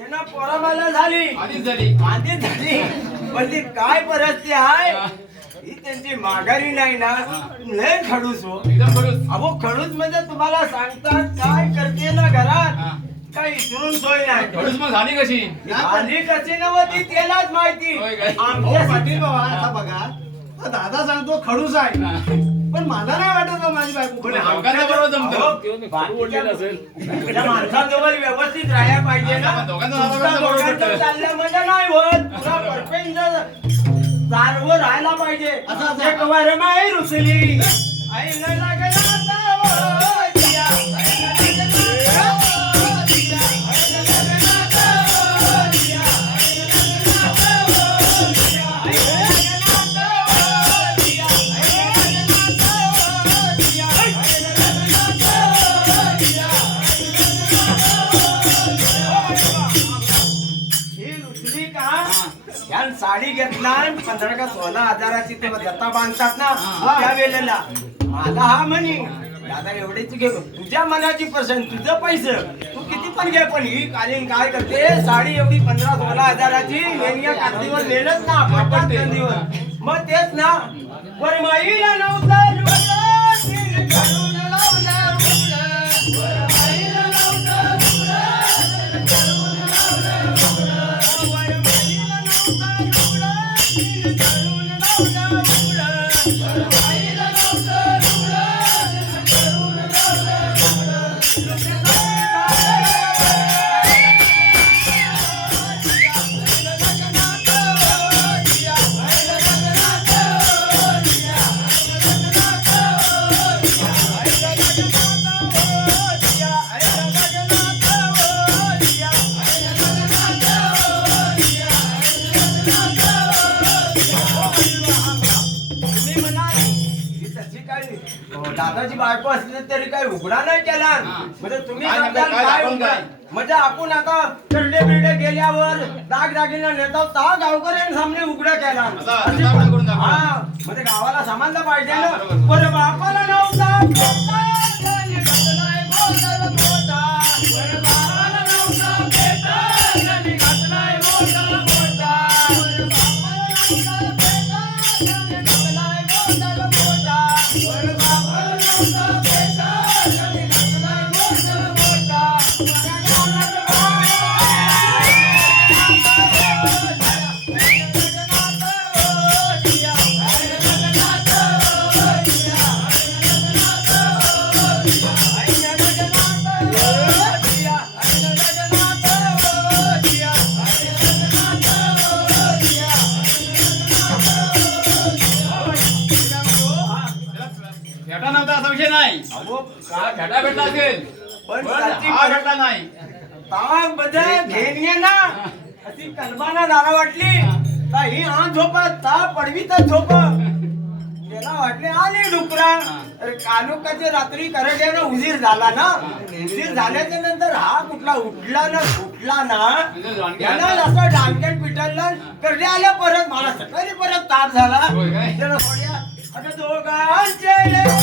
आम्हाला झाली. आधीच झाली. आधी झाली. पण ती काय परिस्थिती आहे? ही. त्यांची माघारी नाही ना. लय खडूस हो. एकदम खडूस. अहो खडूस म्हणजे तुम्हाला सांगतात काय करते ना घरात? हा. काही इथून सोय नाही. खडूस मग झाली कशी? आली कशी नव्हती त्यालाच माहिती. होय काय? हो आमच्या पाटील बाबा आता बघा. तो दादा सांगतो खडूस आहे. हा. मला नाही वाटत हो माझी बायको पण आहे. बरोबर जमतं. माणसाजवळ व्यवस्थित राहायला पाहिजे ना हा, दोघांचं तुमचं बरोबर दोघांचं पडतं. चाललं म्हणजे नाही होत तुला चारवं राहायला पाहिजे असं- असं. एक वरमाई रुसली आई न लागला जावं साडी घेतला आणि पंधरा का सोळा हजाराची ते जत्ता बांधतात ना हा. त्या वेळेला. मला हा म्हणी दादा एवढेच घे तुझ्या मनाची पसंत तुझं पैसे. तू किती पण घे पण ही कालीन काय करते? साडी एवढी पंधरा सोळा हजाराची कांदीवर नेलच ना पटकन कांदीवर. मग तेच ना वरमाईला नव्हतं दादाची बायको असली तरी काही उघडा नाही केला. म्हणजे तुम्ही काय सांगाल काय उघडा? म्हणजे आपण आता चढले बिरडे गेल्यावर दाग दागिना नेता ता गावकऱ्यांसामने उघडा केला अशी आपण करून. हा, म्हणजे गावाला समजलं पाहिजे हा, ना बरोबर. बरं बापाला नव्हता विषय नाही. त्याला भेटा भेटला असेल? पण हा नाही. घेणे ना. अशी कल्पना झाला वाटली. का ही झोपत ता पडवी तर झोप. त्याला वाटले आले डुकरा. तर कानुकाचे रात्री करड्यानं उजीर झाला ना. उजीर झाल्याच्यानंतर हा कुठला उठला ना उठला ना म्हणजे त्याला हातात. असं डांगक्यात पिटरला करडे आल्या परत मला सकाळी परत ताप झाला? त्याला सोड्या आता दोघांचे लेकरं